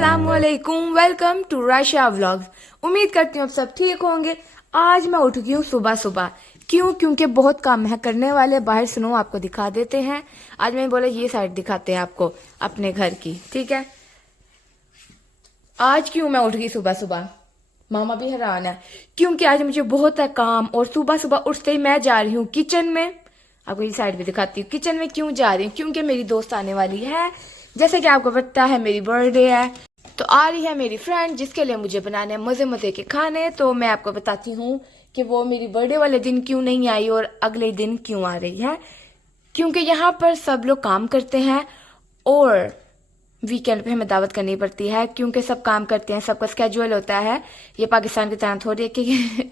अस्सलामुअलैकुम, welcome to राशिया vlogs. उम्मीद करती हूँ आप सब ठीक होंगे। आज मैं उठ गई हूँ सुबह सुबह। क्यों? क्योंकि बहुत काम है करने वाले। बाहर सुनो, आपको दिखा देते हैं। आज मैंने बोला ये साइड दिखाते हैं आपको अपने घर की, ठीक है। आज क्यों मैं उठ गई सुबह सुबह, मामा भी हैरान है। क्योंकि आज मुझे बहुत है काम, और सुबह सुबह उठते ही मैं जा रही हूँ किचन में। आपको ये साइड भी दिखाती हूँ किचन में क्यों जा रही हूँ, क्योंकि मेरी दोस्त आने वाली है। जैसे कि आपको पता है मेरी बर्थडे है, तो आ रही है मेरी फ्रेंड, जिसके लिए मुझे बनाने हैं मजे मजे के खाने। तो मैं आपको बताती हूँ कि वो मेरी बर्थडे वाले दिन क्यों नहीं आई और अगले दिन क्यों आ रही है। क्योंकि यहाँ पर सब लोग काम करते हैं और वीकेंड पे हमें दावत करनी पड़ती है, क्योंकि सब काम करते हैं, सबका स्केड्यूल होता है। ये पाकिस्तान की तरह थोड़ी है कि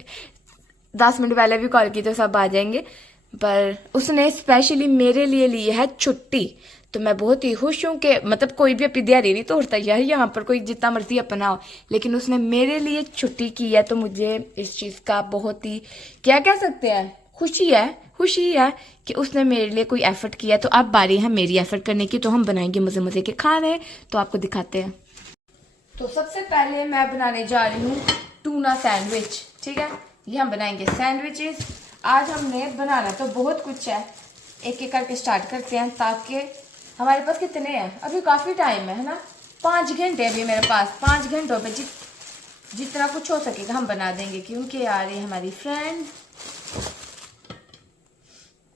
10 मिनट पहले भी कॉल की तो सब आ जाएंगे। पर उसने स्पेशली मेरे लिए ली है छुट्टी। तो मैं बहुत ही खुश हूँ कि मतलब कोई भी अपनी दिहाड़ी नहीं तोड़ता यार, यहाँ पर कोई जितना मर्जी अपना हो, लेकिन उसने मेरे लिए छुट्टी की है। तो मुझे इस चीज़ का बहुत ही, क्या कह सकते हैं, खुशी है कि उसने मेरे लिए कोई एफर्ट किया। तो अब बारी है मेरी एफर्ट करने की। तो हम बनाएंगे मजे मजे के खाने, तो आपको दिखाते हैं। तो सबसे पहले मैं बनाने जा रही हूँ टूना सैंडविच, ठीक है। ये हम बनाएंगे सैंडविचेस। आज हमने बनाना तो बहुत कुछ है, एक एक करके स्टार्ट करते हैं, ताकि हमारे पास कितने हैं, अभी काफ़ी टाइम है ना। 5 घंटे अभी मेरे पास। 5 घंटों पे जितना कुछ हो सकेगा हम बना देंगे, क्योंकि आ रही है हमारी फ्रेंड।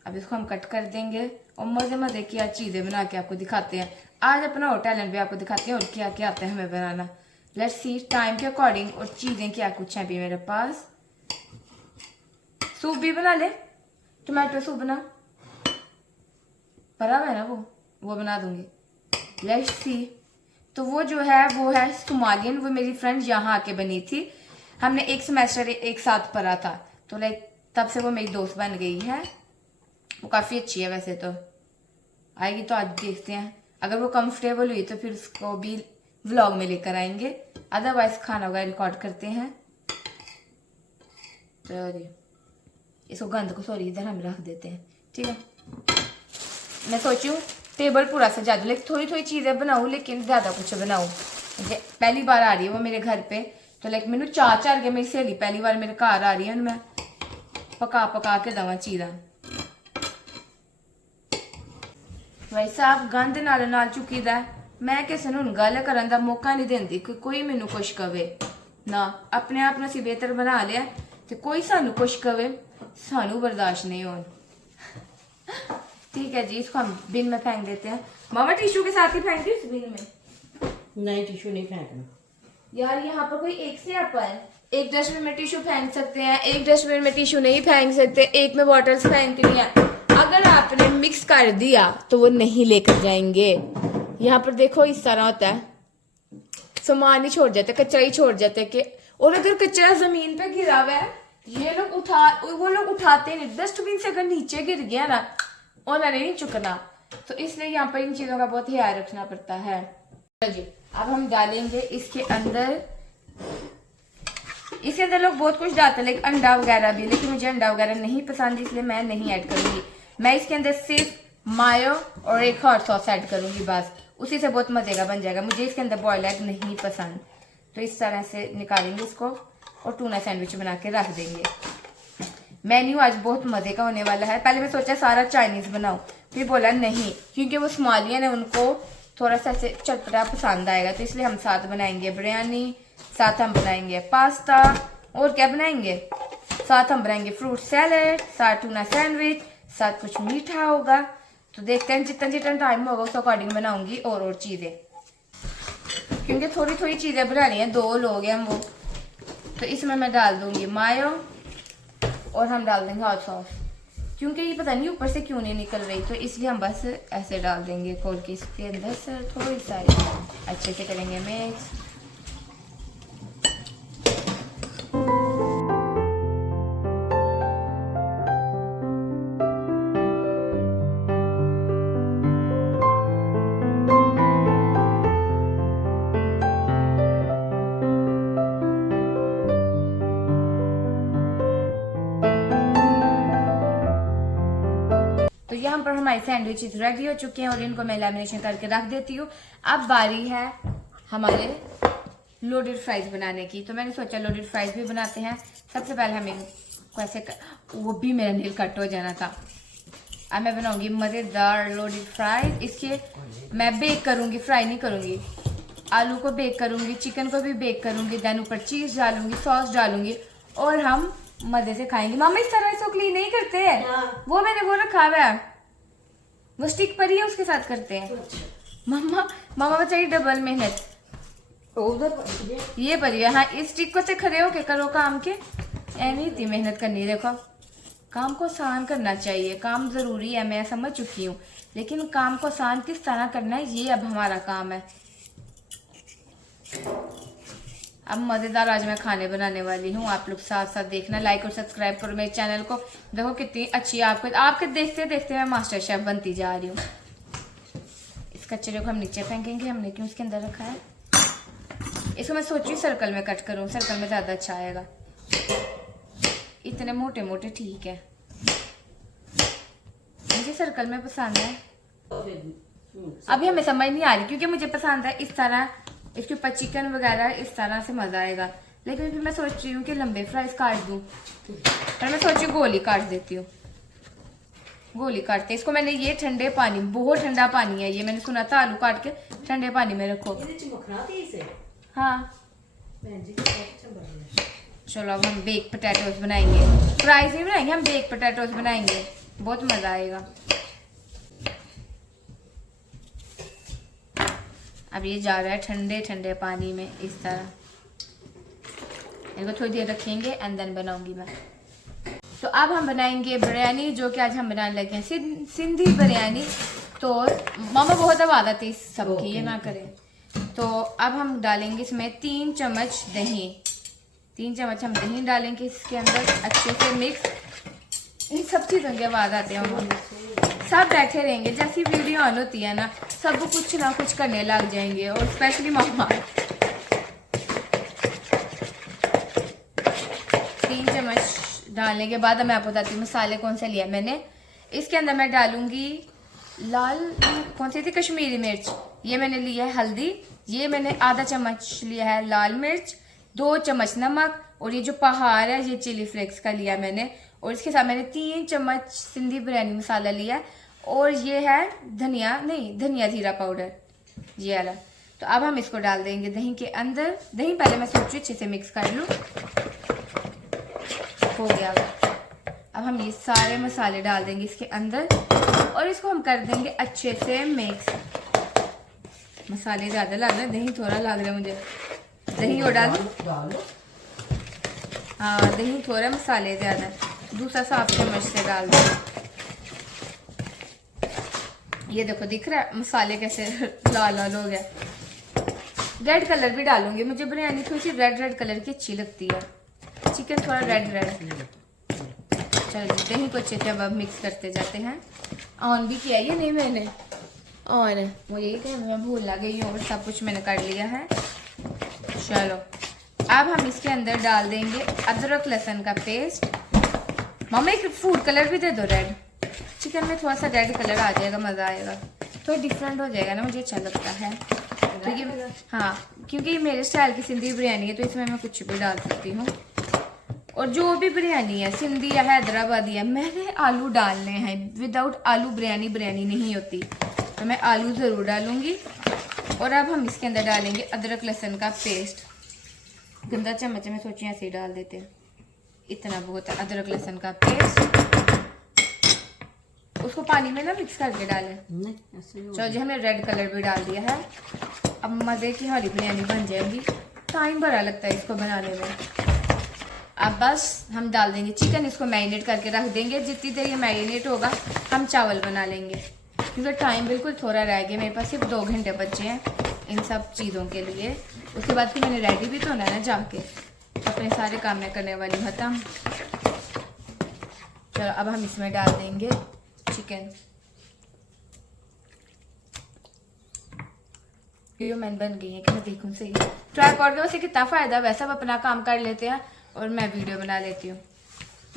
अब इसको हम कट कर देंगे और मजे मजे की चीज़ें बना के आपको दिखाते हैं। आज अपना और टैलेंट भी आपको दिखाते हैं और क्या क्या आता है हमें बनाना। लेट्स सी टाइम के अकॉर्डिंग और चीज़ें क्या कुछ हैं अभी मेरे पास। सूप भी बना ले, टोमेटो सूप बना, परा है ना, वो बना दूंगी। Let's see. तो वो जो है वो है सोमालियन। वो मेरी फ्रेंड यहाँ आके बनी थी। हमने एक सेमेस्टर एक साथ पढ़ा था, तो लाइक तब से वो मेरी दोस्त बन गई है। वो काफ़ी अच्छी है वैसे तो। आएगी तो आज देखते हैं, अगर वो कंफर्टेबल हुई तो फिर उसको भी व्लॉग में लेकर आएंगे। अदरवाइज खाना वगैरह रिकॉर्ड करते हैं। तो इसको गंद को सॉरी इधर हम रख देते हैं, ठीक है। मैं सोची हूँ टेबल पूरा सजा दूँ, लेकिन थोड़ी थोड़ी चीज़ें बनाऊँ, लेकिन ज़्यादा कुछ बनाऊँ। पहली बार आ रही है वो मेरे घर पे, तो लाइक मैंने चार के मेरी सहेली पहली बार मेरे घर आ रही है, मैं पका के दवा चीज़ा। भाई साहब गंद नाल चुकी दा, मैं किसी ਨੂੰ ਗੱਲ ਕਰਨ ਦਾ ਮੌਕਾ नहीं देंदी कि कोई मैनू कुछ कवे ना। अपने आप ਨੂੰ ਅਸੀਂ बेहतर बना लिया, तो कोई सानू कुछ कवे सानू बर्दाश्त नहीं हो। ठीक है जी, इसको हम बिन में फेंक देते हैं। मामा टिश्यू के साथ ही फेंक दी इस बिन में। नहीं, टिश्यू नहीं फेंकना यार। यहाँ पर कोई एक से पर एक डस्टबिन में टिश्यू फेंक सकते हैं, एक डस्टबिन में टिश्यू नहीं फेंक सकते, एक में बॉटल्स फेंकनी है। अगर आपने मिक्स कर दिया तो वो नहीं लेकर जाएंगे। यहाँ पर देखो इस तरह होता है, सामान ही छोड़ जाते, कचरा ही छोड़ जाते कि। और अगर कचरा जमीन पे गिरा हुआ है, वो लोग उठाते नहीं। डस्टबिन से अगर नीचे गिर गया ना, उन्होंने नहीं चुकना। तो इसलिए यहाँ पर इन चीजों का बहुत ख्याल रखना पड़ता है जी। अब हम डालेंगे इसके अंदर लोग बहुत कुछ डालते हैं, लाइक अंडा वगैरह भी, लेकिन मुझे अंडा वगैरह नहीं पसंद, इसलिए मैं नहीं ऐड करूंगी। मैं इसके अंदर सिर्फ मायो और एक हॉट सॉस ऐड करूंगी, बस। उसी से बहुत मजे का बन जाएगा। मुझे इसके अंदर बॉयल एग नहीं पसंद। तो इस तरह से निकालेंगे इसको और टूना सैंडविच बना के रख देंगे। मेन्यू आज बहुत मजे का होने वाला है। पहले मैं सोचा सारा चाइनीज बनाऊं, फिर बोला नहीं, क्योंकि वो सोमालियन है, उनको थोड़ा सा ऐसे चटपटा पसंद आएगा। तो इसलिए हम साथ बनाएंगे बिरयानी, साथ हम बनाएंगे पास्ता, और क्या बनाएंगे, साथ हम बनाएंगे फ्रूट सैलेड, साथ टूना सैंडविच, साथ कुछ मीठा होगा। तो देखते हैं जितना टाइम होगा उस अकॉर्डिंग बनाऊंगी और चीज़ें, क्योंकि थोड़ी थोड़ी चीज़ें बनानी है, 2 लोग हैं हम वो। तो इसमें मैं डाल दूंगी मायो और हम डाल देंगे हॉट सॉस, क्योंकि ये पता नहीं ऊपर से क्यों नहीं निकल रही, तो इसलिए हम बस ऐसे डाल देंगे खोल के इसके अंदर से। थोड़ी सारी अच्छे से करेंगे मिक्स। तो यहाँ पर हमारे सैंडविचेस रेडी हो चुके हैं और इनको मैं लैमिनेशन करके रख देती हूँ। अब बारी है हमारे लोडेड फ्राइज बनाने की। तो मैंने सोचा लोडेड फ्राइज भी बनाते हैं। सबसे पहले हमें कैसे वो भी मेरा नील कट हो जाना था। अब मैं बनाऊंगी मज़ेदार लोडेड फ्राइज। इसके मैं बेक करूंगी, फ्राई नहीं करूंगी। आलू को बेक करूंगी, चिकन को भी बेक करूंगी, देन ऊपर चीज डालूंगी, सॉस डालूंगी और हम मजे से खाएंगे। मामा इस तरह इसको क्लीन नहीं करते हैं, वो मैंने वो रखा हुआ है, वो स्टिक पर ही है उसके साथ करते हैं। मामा मामा बताइए डबल मेहनत ये पर हाँ, इस स्टिक को से खड़े होके करो काम के, ऐनी इतनी मेहनत करनी। देखो काम को आसान करना चाहिए, काम जरूरी है, मैं समझ चुकी हूँ, लेकिन काम को आसान किस तरह करना है ये अब हमारा काम है। अब मजेदार आज मैं खाने बनाने वाली हूँ, आप लोग साथ साथ देखना, लाइक और सब्सक्राइब करो मेरे चैनल को। देखो कितनी अच्छी आपके देखते देखते मैं मास्टर शेफ बनती जा रही हूँ। इस कचरे को हम नीचे फेंकेंगे, हमने क्यों इसके अंदर रखा है। इसको मैं सोची सर्कल में कट करूँ, सर्कल में ज्यादा अच्छा आएगा। इतने मोटे मोटे ठीक है, मुझे सर्कल में पसंद है। अभी हमें समझ नहीं आ रही क्योंकि मुझे पसंद है इस तरह, इसके ऊपर चिकन वगैरह इस तरह से मजा आएगा। लेकिन फिर मैं सोच रही हूँ कि लंबे फ्राइज काट दूँ, पर मैं सोची गोली काट देती हूँ। गोली काटते इसको मैंने, ये ठंडे पानी, बहुत ठंडा पानी है ये, मैंने सुना था आलू काट के ठंडे पानी में रखो। हाँ चलो अब हम बेक पोटैटोज बनाएंगे, फ्राइज नहीं बनाएंगे, हम बेक पोटैटोज बनाएंगे, बहुत मजा आएगा। अब ये जा रहा है ठंडे ठंडे पानी में इस तरह, इनको थोड़ी देर रखेंगे एंड देन बनाऊंगी मैं। तो अब हम बनाएंगे बिरयानी, जो कि आज हम बनाने लगे हैं सिंधी बिरयानी। तो मामा बहुत आवाज आती है सबकी, ये ना करें। तो अब हम डालेंगे इसमें 3 चम्मच दही, 3 चम्मच हम दही डालेंगे इसके अंदर, अच्छे से मिक्स। इन सब चीज़ों की आवाज़ आती है, सब बैठे रहेंगे, जैसी वीडियो ऑन होती है ना सब कुछ ना कुछ करने लग जाएंगे, और स्पेशली मामा। 3 चम्मच डालने के बाद मैं आपको बताती हूँ मसाले कौन से लिया मैंने। इसके अंदर मैं डालूंगी लाल, कौन सी थी, कश्मीरी मिर्च, ये मैंने लिया है। हल्दी, ये मैंने आधा चम्मच लिया है लाल मिर्च, 2 चम्मच नमक, और ये जो पहाड़ है ये चिली फ्लेक्स का लिया मैंने। और इसके साथ मैंने 3 चम्मच सिंधी बिरयानी मसाला लिया, और ये है धनिया जीरा पाउडर ये वाला। तो अब हम इसको डाल देंगे दही के अंदर। दही पहले मैं सोची अच्छे से मिक्स कर लूँ, हो गया। अब हम ये सारे मसाले डाल देंगे इसके अंदर, और इसको हम कर देंगे अच्छे से मिक्स। मसाले ज्यादा लग रहे हैं, दही थोड़ा लग रहा है मुझे, दही और डालो। हाँ दही थोड़ा, मसाले ज्यादा, दूसरा साफ चम्मच से डाल दो। ये देखो दिख रहा है मसाले कैसे लाल लाल हो गया। रेड कलर भी डालूंगी, मुझे बिरयानी थोड़ी सी रेड कलर की अच्छी लगती है, चिकन थोड़ा रेड। चलो दही को अच्छे से अब मिक्स करते जाते हैं। ऑन भी किया ये नहीं मैंने, और मुझे ये मैं भूल गई हूँ, और सब कुछ मैंने कर लिया है। चलो अब हम इसके अंदर डाल देंगे अदरक लहसुन का पेस्ट। मामा एक फूड कलर भी दे दो रेड, चिकन में थोड़ा सा रेड कलर आ जाएगा, मज़ा आएगा, तो डिफरेंट हो जाएगा ना, मुझे अच्छा लगता है। क्योंकि हाँ, क्योंकि मेरे स्टाइल की सिंधी बिरयानी है, तो इसमें मैं कुछ भी डाल सकती हूँ। और जो भी बिरयानी है सिंधी या हैदराबादी है, मैंने आलू डालने हैं, विदाउट आलू बिरयानी नहीं होती, तो मैं आलू ज़रूर डालूंगी। और अब हम इसके अंदर डालेंगे अदरक लहसुन का पेस्ट, गंदा चम्मच में सोचिए ऐसे ही डाल देते हैं, इतना बहुत है अदरक लहसुन का पेस्ट। उसको पानी में ना मिक्स करके डालें। चलो जी हमने रेड कलर भी डाल दिया है। अब मज़े की हमारी बिरयानी बन जाएगी, टाइम बड़ा लगता है इसको बनाने में। अब बस हम डाल देंगे चिकन, इसको मैरिनेट करके रख देंगे, जितनी देर ये मैरिनेट होगा हम चावल बना लेंगे, क्योंकि टाइम बिल्कुल थोड़ा रह गया, मेरे पास सिर्फ 2 घंटे बचे हैं इन सब चीज़ों के लिए। उसके बाद फिर मैंने रेडी भी तो होना है ना, जाके अपने सारे काम मैं करने वाली हूँ खत्म। चलो अब हम इसमें डाल देंगे चिकन। वीडियो मैन बन गई है कि मैं देखूँ सही, ट्राइपॉड का वैसे कितना फ़ायदा, वैसा हम अपना काम कर लेते हैं और मैं वीडियो बना लेती हूँ।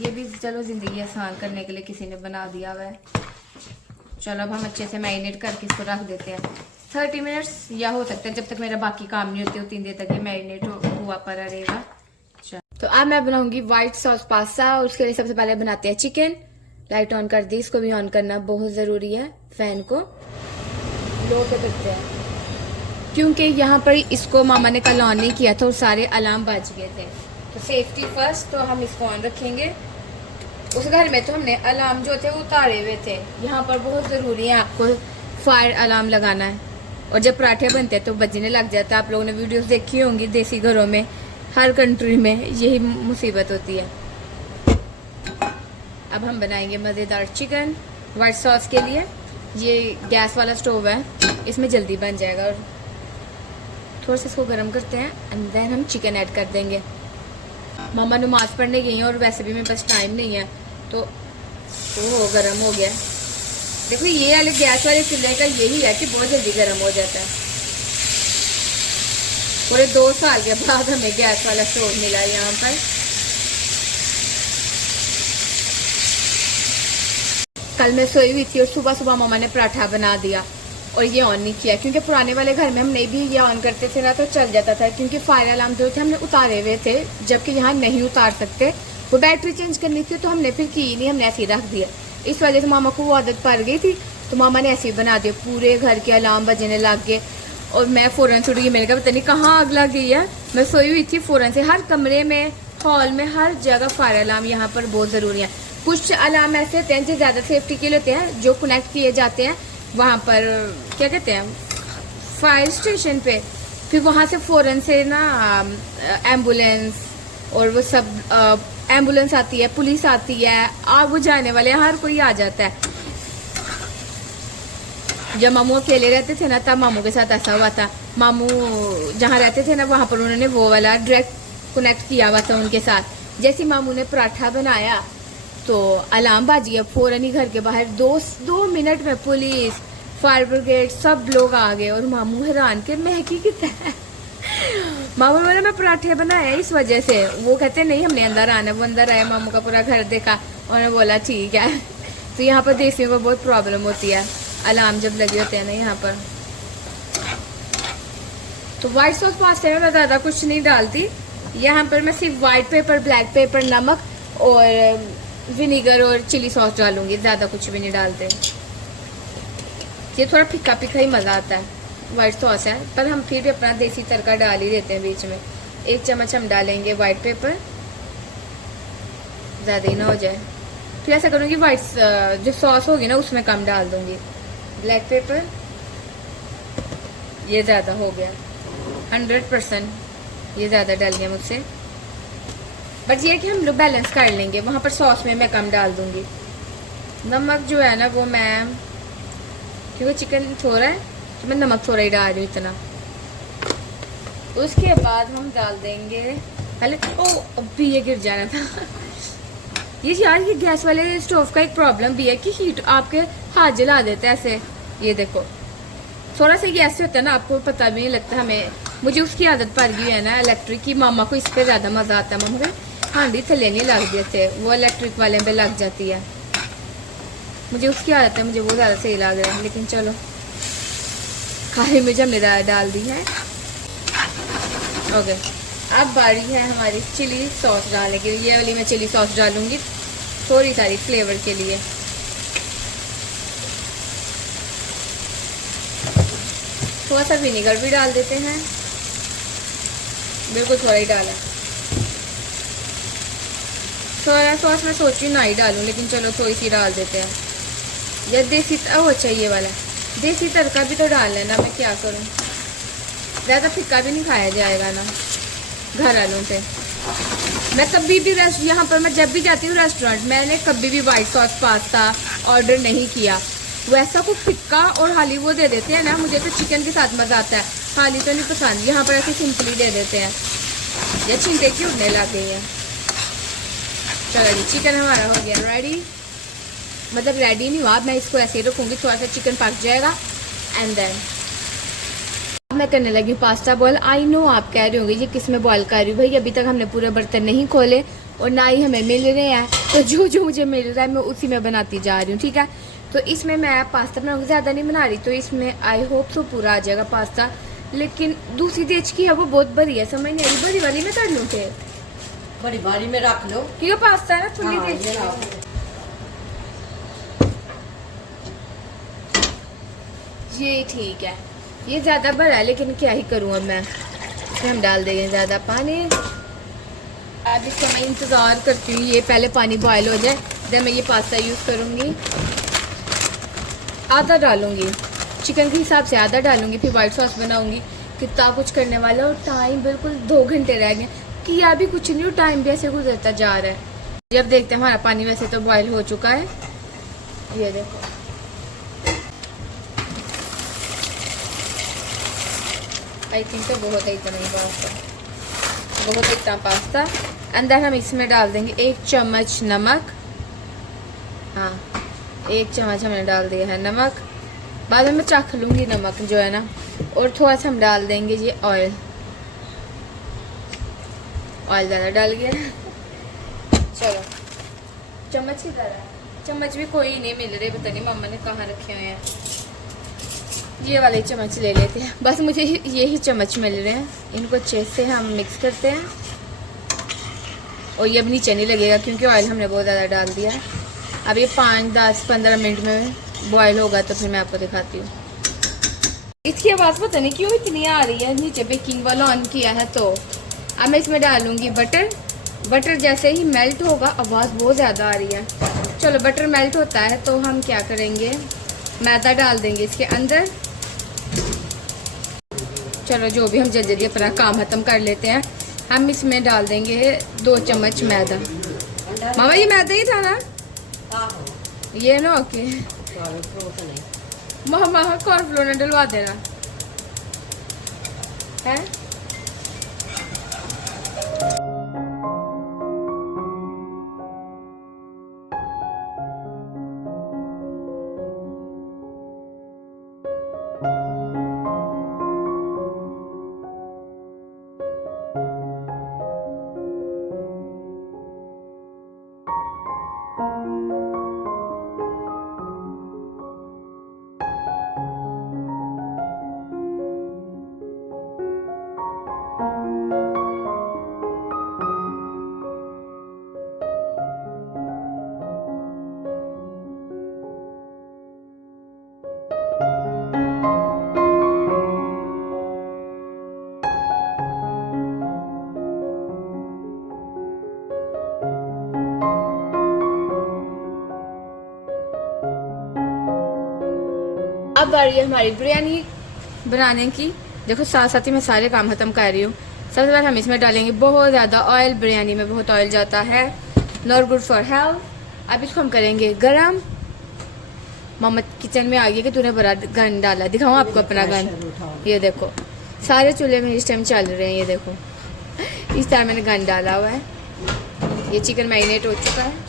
ये भी चलो ज़िंदगी आसान करने के लिए किसी ने बना दिया हुआ है। चलो अब हम अच्छे से मैरिनेट करके इसको रख देते हैं। 30 मिनट्स या हो सकता है जब तक मेरा बाकी काम नहीं होते 3 देर तक ये मैरिनेट हुआ पड़ा रहेगा। तो अब मैं बनाऊंगी व्हाइट सॉस पास्ता और उसके लिए सबसे पहले बनाते हैं चिकन। लाइट ऑन कर दी, इसको भी ऑन करना बहुत जरूरी है, फैन को लो पे करते हैं क्योंकि यहाँ पर इसको मामा ने कल ऑन नहीं किया था और सारे अलार्म बज गए थे। तो सेफ्टी फर्स्ट, तो हम इसको ऑन रखेंगे। उस घर में तो हमने अलार्म जो थे वो उतारे हुए थे, यहाँ पर बहुत ज़रूरी है आपको फायर अलार्म लगाना है। और जब पराठे बनते हैं तो बजने लग जाता है। आप लोगों ने वीडियोस देखी होंगी देसी घरों में, हर कंट्री में यही मुसीबत होती है। अब हम बनाएंगे मज़ेदार चिकन वाइट सॉस के लिए। ये गैस वाला स्टोव है, इसमें जल्दी बन जाएगा। और थोड़ा सा इसको गर्म करते हैं एंड देन हम चिकन ऐड कर देंगे। मामा नमाज पढ़ने गई हैं और वैसे भी मेरे पास टाइम नहीं है, तो वो गर्म हो गया। देखो ये वाले गैस वाले चूल्हे का यही है कि बहुत जल्दी गर्म हो जाता है। पूरे 2 साल के बाद हमें गैस वाला स्टोव मिला यहाँ पर। कल मैं सोई हुई थी और सुबह सुबह मामा ने पराठा बना दिया और ये ऑन नहीं किया, क्योंकि पुराने वाले घर में हम नहीं भी ये ऑन करते थे ना तो चल जाता था, क्योंकि फायर अलार्म जो थे हमने उतारे हुए थे, जबकि यहाँ नहीं उतार सकते। वो बैटरी चेंज करनी थी तो हमने फिर की नहीं, हमने ऐसे ही रख दिया। इस वजह से मामा को वो आदत पड़ गई थी, तो मामा ने ऐसे ही बना दिया। पूरे घर के अलार्म बजने लग गए और मैं फ़ौरन से उठ गई। मैंने कहा पता नहीं कहाँ आग लग गई है। मैं सोई हुई थी, फ़ौरन से हर कमरे में, हॉल में, हर जगह फायर अलार्म यहाँ पर बहुत ज़रूरी है। कुछ अलार्म ऐसे होते हैं जो ज़्यादा सेफ्टी के लिए होते हैं, जो कनेक्ट किए जाते हैं वहाँ पर क्या कहते हैं फायर स्टेशन पे, फिर वहाँ से फ़ौरन से ना एम्बुलेंस और वो सब एम्बुलेंस आती है, पुलिस आती है, आग बुझाने वाले हर कोई आ जाता है। जब मामू अकेले रहते थे ना तब मामू के साथ ऐसा हुआ था। मामू जहाँ रहते थे ना वहाँ पर उन्होंने वो वाला डायरेक्ट कनेक्ट किया हुआ था उनके साथ। जैसे मामू ने पराठा बनाया तो अलार्म बाज गया, फ़ौरन ही घर के बाहर 2 मिनट में पुलिस, फायर ब्रिगेड सब लोग आ गए। और मामू हैरान के महकी कितना है। मामू बोला मैं पराठे बनाए इस वजह से। वो कहते नहीं हमने अंदर आना। वो अंदर आए, मामू का पूरा घर देखा, उन्होंने बोला ठीक है। तो यहाँ पर देसियों को बहुत प्रॉब्लम होती है अलार्म जब लगे होते हैं ना यहाँ पर। तो व्हाइट सॉस पास्ते में मैं ज़्यादा कुछ नहीं डालती। यहाँ पर मैं सिर्फ व्हाइट पेपर, ब्लैक पेपर, नमक और विनीगर और चिली सॉस डालूंगी, ज़्यादा कुछ भी नहीं डालते। ये थोड़ा फीका फीका ही मज़ा आता है। वाइट सॉस है पर हम फिर भी अपना देसी तड़का डाल ही देते हैं बीच में। 1 चम्मच हम डालेंगे वाइट पेपर, ज़्यादा ही ना हो जाए। फिर ऐसा करूँगी वाइट जो सॉस होगी ना उसमें कम डाल दूँगी। ब्लैक पेपर ये ज़्यादा हो गया, 100% ये ज़्यादा डाल गया मुझसे। बट ये कि हम लोग बैलेंस कर लेंगे। वहाँ पर सॉस में मैं कम डाल दूँगी। नमक जो है ना वो मैं, क्योंकि चिकन थोड़ा है तो मैं नमक थोड़ा ही डाल रही हूँ इतना। उसके बाद हम डाल देंगे पहले, अभी ये गिर जाना था। ये यार ये गैस वाले स्टोव का एक प्रॉब्लम भी है कि हीट आपके हाथ जला देता है ऐसे। ये देखो थोड़ा सा ये ऐसे होता है ना, आपको पता भी नहीं लगता। हमें मुझे उसकी आदत पड़ गई है ना इलेक्ट्रिक की। मामा को इस पर ज़्यादा मज़ा आता है। मामा को हांडी थले नहीं लग देते, वो इलेक्ट्रिक वाले पे लग जाती है। मुझे उसकी आदत है, मुझे वो ज़्यादा सही लग रहा है। लेकिन चलो खाली मिर्च हमने डाल दी है। ओके, अब बारी है हमारी चिली सॉस डालने की। ये वाली मैं चिली सॉस डालूंगी थोड़ी सारी फ्लेवर के लिए। थोड़ा सा विनेगर भी डाल देते हैं, बिल्कुल थोड़ा ही डाला। सोया सॉस मैं सोच रही ना ही डालूं, लेकिन चलो थोड़ी सी डाल देते हैं। या देसी अच्छा ये वाला देसी तड़का भी तो डाल लेना। मैं क्या करूं, ज़्यादा फिक्का भी नहीं खाया जाएगा ना घर वालों से। मैं कभी भी यहाँ पर मैं जब भी जाती हूँ रेस्टोरेंट, मैंने कभी भी वाइट सॉस पास्ता ऑर्डर नहीं किया। वैसा को फिक्का और हाली वो दे देते हैं ना, मुझे तो चिकन के साथ मज़ा आता है, हाली तो नहीं पसंद। यहाँ पर ऐसे सिंपली दे देते हैं। ये छिलके की उड़ने लग गई है। चलो जी चिकन हमारा हो गया रेडी। मतलब रेडी नहीं हुआ, मैं इसको ऐसे ही रखूँगी, थोड़ा सा चिकन पक जाएगा एंड देन मैं करने लगी पास्ता बॉयल। आई नो आप कह रहे होंगे ये किस में बॉयल कर रही हूँ भाई, अभी तक हमने पूरे बर्तन नहीं खोले और ना ही हमें मिल रहे हैं, तो जो जो मुझे मिल रहा है मैं उसी में बनाती जा रही हूँ। ठीक है, तो इसमें मैं पास्ता बनाऊंगी, ज़्यादा नहीं बना रही, तो इसमें आई होप सो पूरा आ जाएगा पास्ता। लेकिन दूसरी देश की है वो बहुत बड़ी है, समझ नहीं आ रही बड़ी वाली में कर लूँ थे, बड़ी बारी में रख लो क्योंकि पास्ता है ना थोड़ी हाँ, देश ये की। रखो। ये ठीक है, ये ज़्यादा बड़ा है लेकिन क्या ही करूँ अब मैं। इसमें हम डाल देंगे ज़्यादा पानी। अब इसका मैं इंतज़ार करती हूँ ये पहले पानी बॉयल हो जाए, देन मैं ये पास्ता यूज़ करूँगी। आधा डालूँगी, चिकन के हिसाब से आधा डालूँगी, फिर वाइट सॉस बनाऊँगी। कितना कुछ करने वाला और टाइम बिल्कुल 2 घंटे रह गए, किया भी कुछ नहीं और टाइम भी ऐसे गुजरता जा रहा है। जब देखते हैं हमारा पानी वैसे तो बॉयल हो चुका है, ये देखो। आई थिंक तो बहुत है इतना ही पास्ता, बहुत इतना पास्ता। अंदर हम इसमें डाल देंगे 1 चम्मच नमक। हाँ 1 चम्मच हमने डाल दिया है नमक, बाद में मैं चख लूँगी नमक जो है ना। और थोड़ा सा हम डाल देंगे ये ऑयल, ऑयल ज़्यादा डाल गया। चलो चम्मच की तरह, चम्मच भी कोई नहीं मिल रहे, पता नहीं मम्मा ने कहाँ रखे हुए हैं। ये वाले चम्मच ले लेते हैं, बस मुझे ये ही चम्मच मिल रहे हैं। इनको अच्छे से हम मिक्स करते हैं और ये अब नीचे नहीं लगेगा क्योंकि ऑयल हमने बहुत ज़्यादा डाल दिया है। अब ये 5, 10, 15 मिनट में बॉयल होगा तो फिर मैं आपको दिखाती हूँ। इसकी आवाज़ पता नहीं क्यों इतनी आ रही है, नीचे बेकिंग वाला ऑन किया है। तो अब मैं इसमें डालूँगी बटर। बटर जैसे ही मेल्ट होगा आवाज़ बहुत ज़्यादा आ रही है। चलो बटर मेल्ट होता है तो हम क्या करेंगे, मैदा डाल देंगे इसके अंदर। चलो जो भी हम जल्दी अपना काम खत्म कर लेते हैं। हम इसमें डाल देंगे 2 चम्मच मैदा। मामा ये मैदा ही था ना, ये ना ओके। मामा कॉर्नफ्लोर न डलवा देना है। अब आ रही है हमारी बिरयानी बनाने की। देखो साथ साथ ही मैं सारे काम खत्म कर रही हूँ। सबसे पहले हम इसमें डालेंगे बहुत ज़्यादा ऑयल, बिरयानी में बहुत ऑयल जाता है, नॉट गुड फॉर हेल्थ। अब इसको हम करेंगे गरम। मम्मा किचन में आ गई कि तूने बड़ा गन डाला, दिखाऊँ आपको अपना गन। ये देखो सारे चूल्हे में इस टाइम चल रहे हैं, ये देखो इस टाइम मैंने गन डाला हुआ है। ये चिकन मैरिनेट हो चुका है।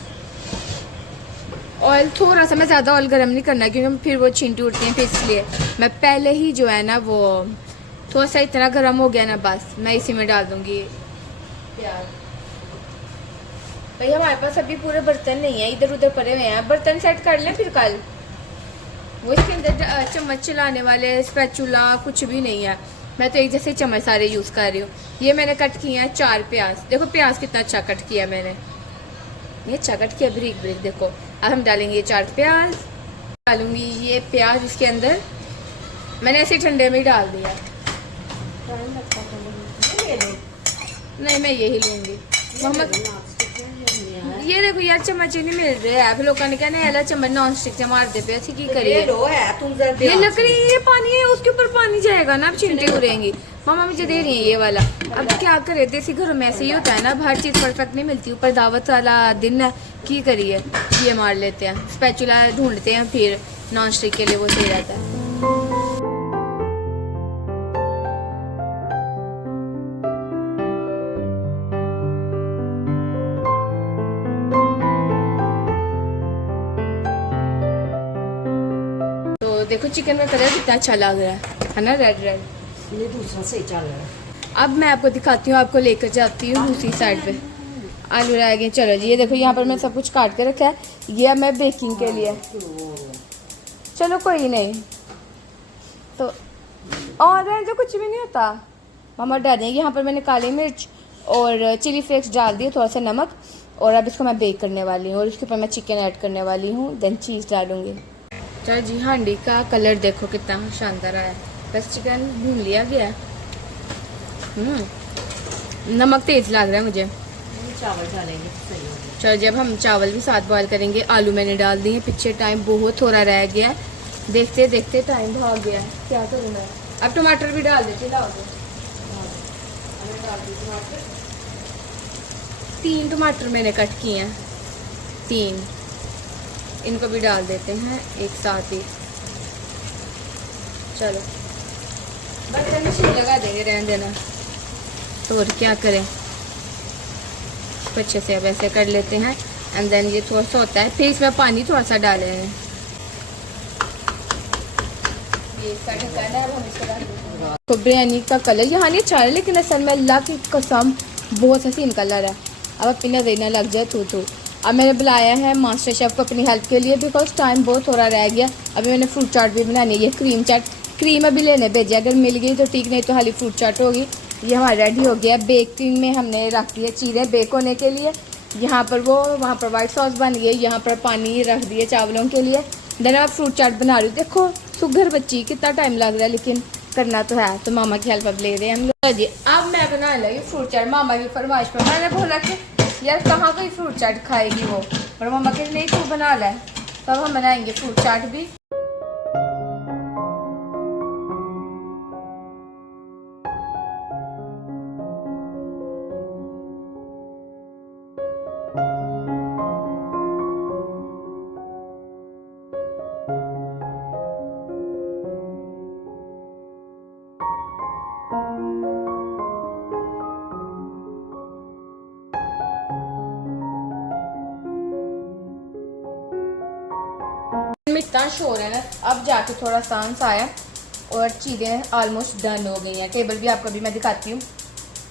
ऑयल थोड़ा सा, मैं ज़्यादा ऑयल गर्म नहीं करना क्योंकि फिर वो छींटी उठती हैं, फिर इसलिए मैं पहले ही जो है ना वो थोड़ा सा इतना गर्म हो गया ना, बस मैं इसी में डाल दूँगी प्याज। भाई हमारे पास अभी पूरे बर्तन नहीं है, इधर उधर पड़े हुए हैं, बर्तन सेट कर लें फिर कल। वो इसके अंदर चम्मच चलाने वाले स्पैचुला कुछ भी नहीं है, मैं तो एक जैसे चम्मच सारे यूज़ कर रही हूँ। ये मैंने कट किए हैं 4 प्याज, देखो प्याज कितना अच्छा कट किया मैंने, ये अच्छा कट किया ब्रिक ब्रिक। देखो अब हम डालेंगे ये 4 प्याज, डालूंगी ये प्याज इसके अंदर। मैंने ऐसे ठंडे में ही डाल दिया, नहीं मैं यही लूँगी। मोहम्मद ये देखो यार चम्मच नहीं मिल रहे है, फिर लोगों ने कहना है चम्मच नॉन स्टिक से मार दे पे की करिए। ये लकड़ी, ये पानी है उसके ऊपर पानी जाएगा ना, अब चिंटे उड़ेंगी। मामा मुझे दे रही है ये वाला। अब क्या करे, देसी घरों में ऐसे ही होता है ना, हर चीज़ परफेक्ट नहीं मिलती। ऊपर दावत वाला दिन है, की करिए ये मार लेते हैं, स्पैचुला ढूंढते हैं फिर नॉन स्टिक के लिए, वो सही रहता है। तो देखो चिकन में कलर कितना अच्छा लग रहा है ना, रेड रेड। ये दूसरा सही चल रहा है। अब मैं आपको दिखाती हूँ, आपको लेकर जाती हूँ दूसरी साइड पे। आलू रह गए, चलो जी। ये देखो यहाँ पर मैं सब कुछ काट के रखा है, ये अब मैं बेकिंग के लिए चलो कोई नहीं। तो और रहने दो, कुछ भी नहीं होता। मामा डाल देंगे। यहाँ पर मैंने काली मिर्च और चिली फ्लेक्स डाल दिए, थोड़ा सा नमक, और अब इसको मैं बेक करने वाली हूँ और इसके ऊपर मैं चिकन ऐड करने वाली हूँ, देन चीज़ डालूंगी। चलो जी, हांडी का कलर देखो कितना शानदार आया। बस चिकन भून लिया गया। नमक तेज लग रहा है मुझे। चावल डालेंगे तो सही होगा। चलो जब हम चावल भी साथ बॉयल करेंगे। आलू मैंने डाल दिए पीछे, टाइम बहुत थोड़ा रह गया, देखते देखते टाइम भाग गया। क्या करूँ मैं, अब टमाटर भी डाल देती, लाओ दो। डाल दी टमाटर, 3 टमाटर मैंने कट किए हैं, 3, इनको भी डाल देते हैं एक साथ ही। चलो बर्तन में छील लगा देंगे, रहने देना। तो और क्या करें, अच्छे से अब ऐसे कर लेते हैं। एंड देन ये थोड़ा सा होता है, फिर इसमें पानी थोड़ा सा डाले हैं। ये इसका ढक्कन है, अब हम इसको डाल देते हैं। तो बिरयानी का कलर यहाँ नहीं अच्छा है, लेकिन असल में अल्लाह की कसम बहुत हसीन कलर है। अब अपनी नजर ना लग जाए तो अब मैंने बुलाया है मास्टर शेफ को अपनी हेल्प के लिए, बिकॉज टाइम बहुत थोड़ा रह गया। अभी मैंने फ्रूट चाट भी बनानी है, ये क्रीम चाट, क्रीम अभी लेने भेजी, अगर मिल गई तो ठीक, नहीं तो खाली फ्रूट चाट होगी। ये हमारा रेडी हो गया। बेकिंग में हमने रख दिए चीज़ें बेक होने के लिए। यहाँ पर वो, वहाँ पर वाइट सॉस बन गई, यहाँ पर पानी रख दिए चावलों के लिए। देन अब फ्रूट चाट बना रही हूँ। देखो सुगर बच्ची, कितना टाइम लग रहा है, लेकिन करना तो है। तो मामा की हेल्प अब ले रहे हैं हम लोग जी। अब मैं बनाने लगी फ्रूट चाट मामा की फरमाइश पर। मैंने बोला कि यार कहाँ कोई फ्रूट चाट खाएगी वो, और मामा के नहीं तू बना ले। तो अब हम बनाएंगे फ्रूट चाट भी। इतना शोर है ना, अब जाके थोड़ा सांस आया और चीज़ें ऑलमोस्ट डन हो गई हैं। टेबल भी आपको भी मैं दिखाती हूँ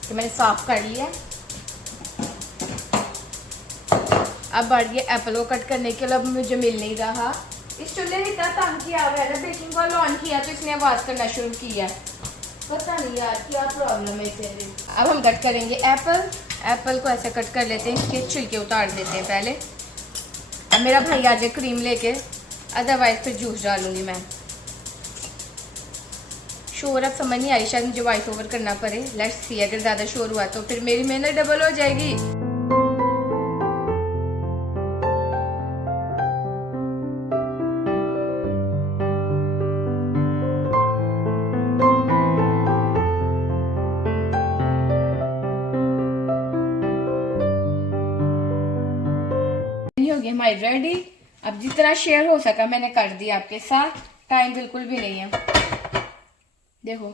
कि मैंने साफ कर लिया। अब बढ़ गया एप्पल को कट करने के लिए, अब मुझे मिल नहीं रहा। इस चूल्हे ने इतना तंग किया हुआ है ना, बेकिंग को ऑन किया तो इसने आवाज़ करना शुरू किया। पता नहीं यार क्या प्रॉब्लम है इसे। अब हम कट करेंगे एप्पल को ऐसे कट कर लेते हैं, इसके छिलके उतार देते हैं पहले। अब मेरा भाई आ जाए क्रीम लेके, अदरवाइज फिर जूस डालूंगी मैं। शोर अब समझ नहीं आई, शायद मुझे वॉइस ओवर करना पड़े। लेट्स सी, अगर ज़्यादा शोर हुआ तो फिर मेरी मेहनत डबल हो जाएगी। हो गई हमारी रेडी। अब जितना शेयर हो सका मैंने कर दिया आपके साथ, टाइम बिल्कुल भी नहीं है। देखो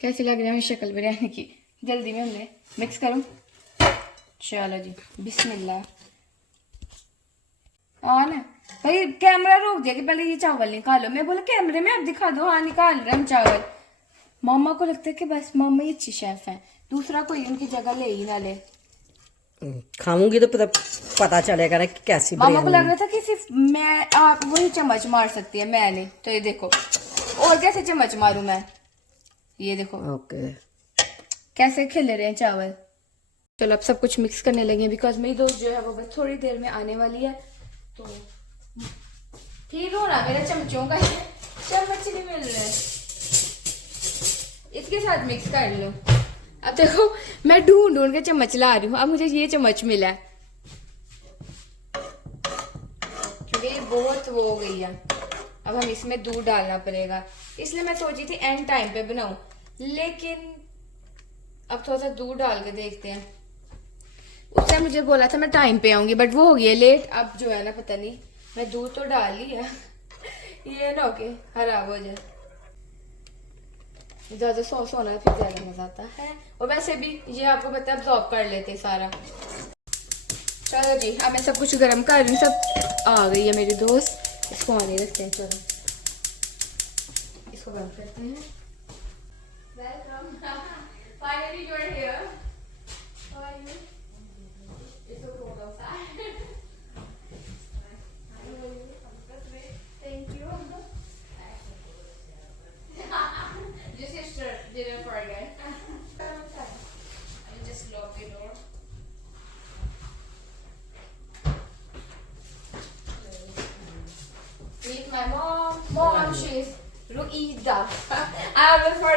कैसी लग रही है मेरी शक्ल बिरयानी की। जल्दी में हमने मिक्स करूं। चलो जी, बिस्मिल्लाह। हाँ ना भाई, कैमरा रोक दिया कि पहले ये चावल निकालो। मैं बोला कैमरे में आप दिखा दो। हाँ निकाल रहे हम चावल। मामा को लगता है कि बस मामा ही अच्छी शेफ है, दूसरा कोई उनकी जगह ले ही ना ले। खाऊंगी तो पता चलेगा ना कि कैसी मामा को बिरयानी लग रहा था कि सिर्फ मैं, आप वही चम्मच मार सकती है, मैं नहीं। तो ये देखो, और कैसे चम्मच मारूं मैं, ये देखो। ओके, कैसे खिले रहे हैं चावल। चलो अब सब कुछ मिक्स करने लगे, बिकॉज मेरी दोस्त जो है वो बस थोड़ी देर में आने वाली है। तो ठीक हो रहा मेरा चमचों का, चम्मच नहीं मिल रहा है, इसके साथ मिक्स कर लो। अब देखो मैं ढूंढ ढूंढ के चम्मच ला रही हूँ, अब मुझे ये चम्मच मिला है क्योंकि बहुत वो हो गई है। अब हम इसमें दूध डालना पड़ेगा, इसलिए मैं सोची थी एंड टाइम पे बनाऊं, लेकिन अब थोड़ा सा दूध डाल के देखते हैं। उसने मुझे बोला था मैं टाइम पे आऊंगी, बट वो हो गई है लेट। अब जो है ना पता नहीं, मैं दूध तो डाल ही है ये ना हो के खराब हो जाए। ज्यादा सॉस होना है फिर ज्यादा मजा आता है, और वैसे भी ये आपको पता है अब्सॉर्ब कर लेते सारा। चलो जी, अब मैं सब कुछ गर्म कर रही हूँ। सब आ गई है मेरी दोस्त, इसको आने रखते हैं। चलो इसको गर्म करते हैं। Welcome, finally you are here. How are you? It's so cold outside. Thank you.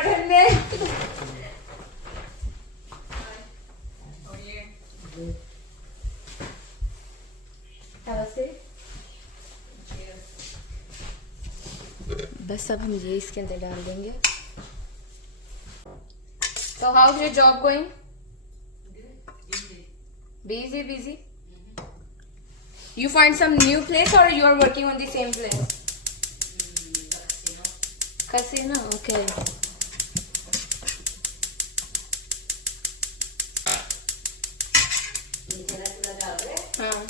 ठंडे बस अब हम ये इसके अंदर डाल देंगे. So how's your job going? Busy. You find some new place or you are working on the same place? Casino, okay. हाँ.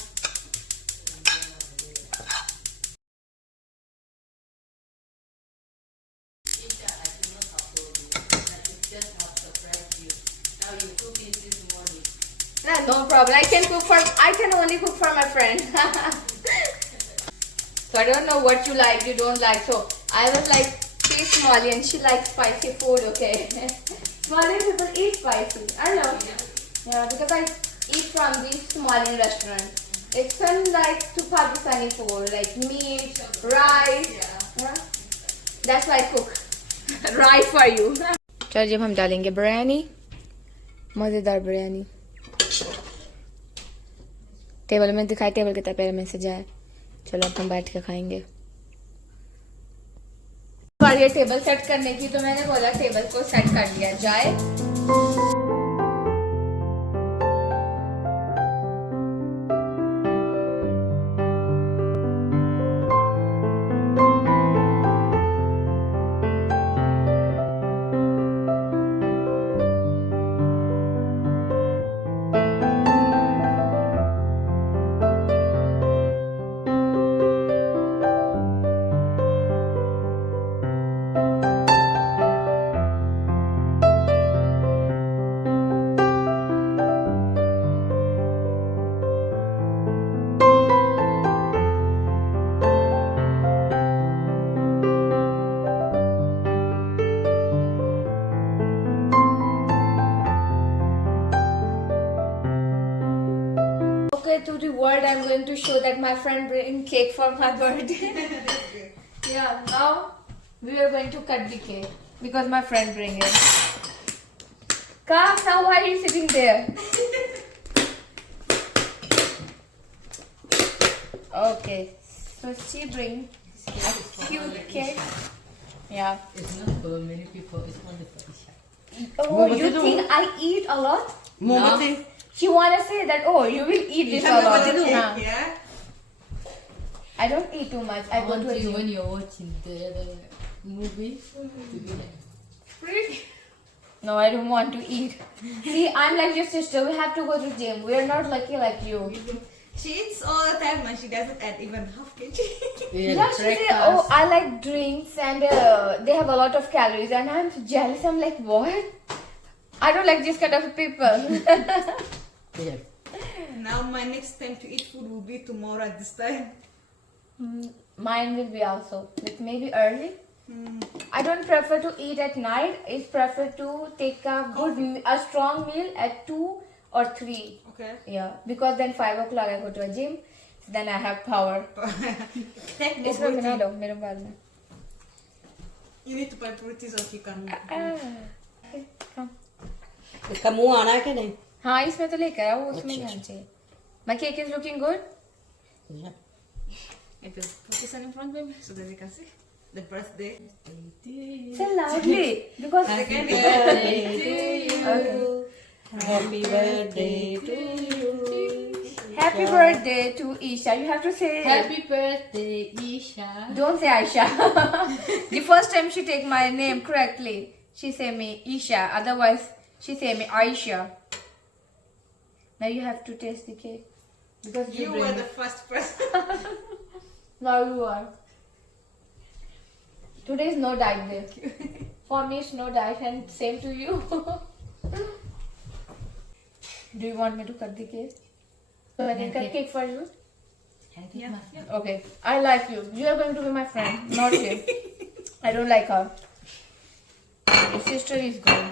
No problem. I can only cook for my friend. So I don't know what you like, you don't like. So I was like, she's Somali and she likes spicy food, okay? Somali people eat spicy. I know. Yeah, because I eat from this Somali restaurant. It's like to Pakistani food, like meat, rice. Yeah. That's why I cook. Rice for you. चलो जब हम डालेंगे बिरयानी, मज़ेदार biryani. Table में दिखाए, table कितना प्यारा में सजाया. चलो अब हम बैठ के खाएंगे. और ये टेबल सेट करने की, तो मैंने बोला टेबल को सेट कर लिया जाए. Okay, to the world, I'm going to show that my friend bring cake for my birthday. Yeah, now we are going to cut the cake because my friend bring it. Come, now why are you sitting there? Okay, so she bring a cute cake. Yeah. It's not for many people, it's only for Isha. Oh, you think I eat a lot? मोमबत्ती She wanna say that, oh, you will eat this a lot. Nah. Yeah. I don't eat too much. I go to a gym. When you're watching the movie, to be like, No, I don't want to eat. See, I'm like your sister. We have to go to gym. We are not lucky like you. She eats all the time and she doesn't add even half kg. Yeah, she say, oh, I like drinks and they have a lot of calories, and I'm jealous. I'm like, what? I don't like this kind of people. Yeah. Now my next time to eat food will be tomorrow at this time. Mine will be also, like maybe early. I don't prefer to eat at night. It's prefer to take a strong meal at 2 or 3. Okay. Yeah, because then 5 o'clock I go to a gym. Then I have power. Take more इसमें बना protein. लो मेरे बाल में. You need to buy protein so you can. Okay, come. इसका मुंह आना है कि नहीं? हाँ इसमें तो लेकर आओ, उसमें नहीं आना चाहिए. My cake is looking good. Yeah. I just put this in front of me so that you can see the birthday. Say loudly because Happy birthday to you. Happy birthday to you. happy birthday to Isha. You have to say. Happy birthday, Isha. Don't say Aisha. The first time she take my name correctly, she say me Isha. Otherwise, she say me Aisha. Now you have to taste the cake because You bring were it. the first person. Now you are. Today is no diet day. For me, it's no diet, and same to you. Do you want me to cut the cake? So I can cut cake for you. Yeah. Okay. I like you. You are going to be my friend, not him. I don't like her. Your sister is good.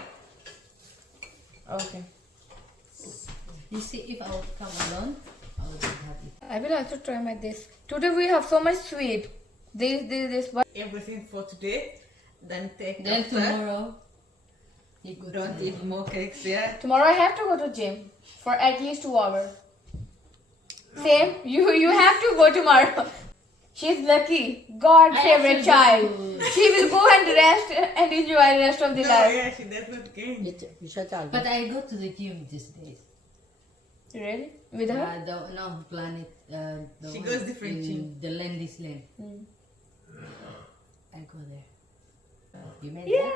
Okay. You see, if I would come alone, I would be happy. I will also try my this. Today we have so much sweet. This. What? Everything for today. Then take Then after. tomorrow, Don't eat more cakes, yeah? Tomorrow I have to go to gym for at least 2 hours. Same. You have to go tomorrow. She's lucky. God's favorite child. She will go and rest and enjoy the rest of the life. yeah, she does not gain. विषय चाल But I go to the gym these days. Really? With her? No, Planet. The She one goes different in gym. The Landis Lane. Mm. I go there. You made Yeah.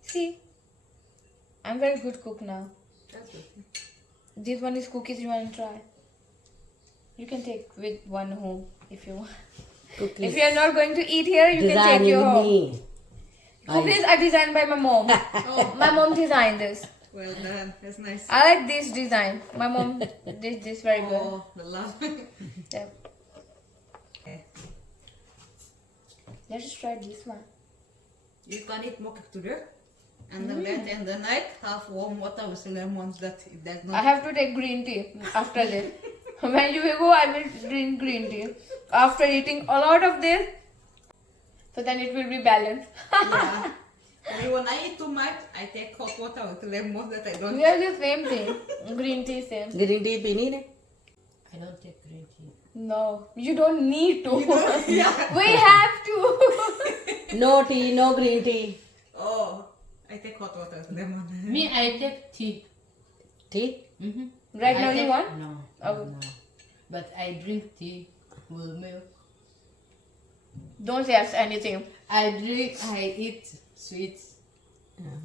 See, I'm very good cook now. That's good. This one is cookies. You want to try? You can take with one home if you want. cookies. If you are not going to eat here, you can Design take your in home. me. Cookies are designed by my mom. My mom designed this. Well done. That's nice. I like this design. My mom did this very good. Oh, the love. Yeah. Let's just try this one. You can eat mocha today. And then that in the night, have warm water with lemons that it does I not. have to take green tea after this. When you will go, I will drink green tea. After eating a lot of this, so then it will be balanced. Yeah. And when I eat too much, I take hot water with lemons that I don't. We are the same thing. Green tea same. Green tea पीनी ने I don't take green tea. No, you don't need to. We have to. No tea no green tea Oh, I take hot water with lemon. Me, I take tea. ठीक Mm-hmm. Right now you want? No. Oh. No. But I drink tea with milk. Don't say anything. I eat sweets.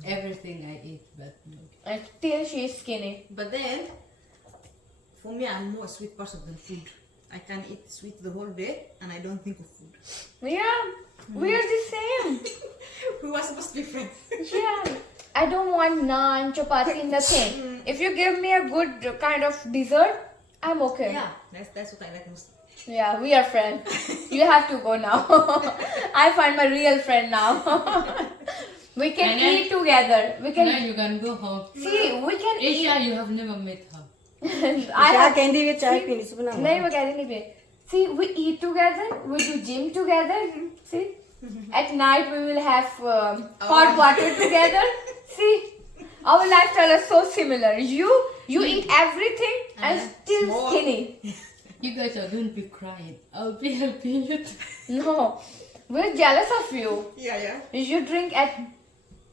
Everything I eat, but milk. And still she is skinny. But then, for me, I'm more a sweet person than food. I can eat sweet the whole day and I don't think of food. Yeah, we are the same. We were supposed to be friends. Yeah. I don't want naan, chapati, nothing. If you give me a good kind of dessert, I'm okay. Yeah, that's what I like most. Yeah, we are friends. You have to go now. I find my real friend now. We can And then- eat together. We Now can you can go home. see. We can eat. Isha, you have never met her. I क्या have. कहती है चाय पीने से बना नहीं वो कह रही नहीं पे. See, we eat together. We do gym together. See, at night we will have hot water together. See, our lifestyle is so similar. You eat everything and still small. skinny. You guys are going to be crying. I'll be helping you. No, we're jealous of you. Yeah. You drink at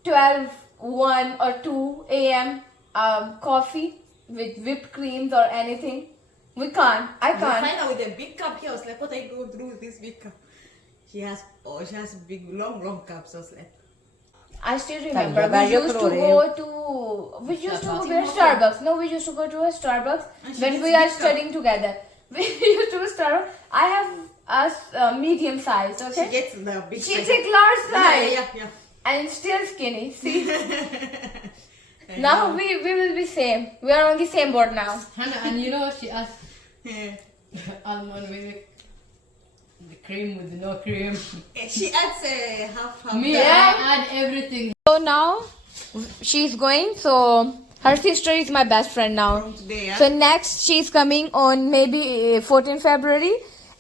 12, 1 or 2 a.m. Coffee with whipped creams or anything. We can't. I I can't. find out with a big cup here. I was like, what I go through with this big cup? She has big, long cups. I was like, I still remember Tanya, we used to Bangalore. go to Starbucks. No, we used to go to a Starbucks And she when gets we are big cup. studying together. We used to go Starbucks. I have a medium size. she Okay, gets the big she size. take large size Yeah. and still skinny. See, now we will be same. We are on the same board now. Hannah, and you know, she asked Yeah. almond with the cream with no cream. She adds a half. Me, Yeah. I add everything. So now she's going. So her sister is my best friend now. Today, yeah. So next she's coming on maybe 14 February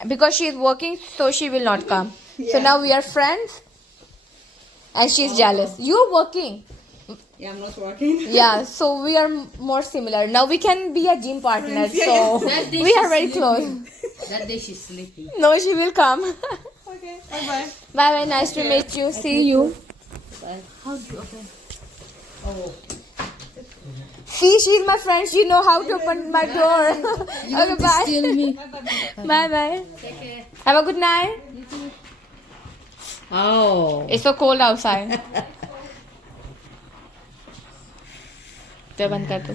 because she's working, so she will not come. So now we are friends, and she's jealous. You're working, Yeah, I'm not working. yeah. So we are more similar. Now we can be a gym partner. Friends, So That day we are she's very close. sleeping. That day she's sleeping. No, she will come. Okay, bye. Bye bye. Nice to meet you. See you. Oh See, she's my friend. She know how to open my door. Okay, bye. Steal me. Bye bye. Have a good night. oh It's so cold outside. तो बंद कर दो.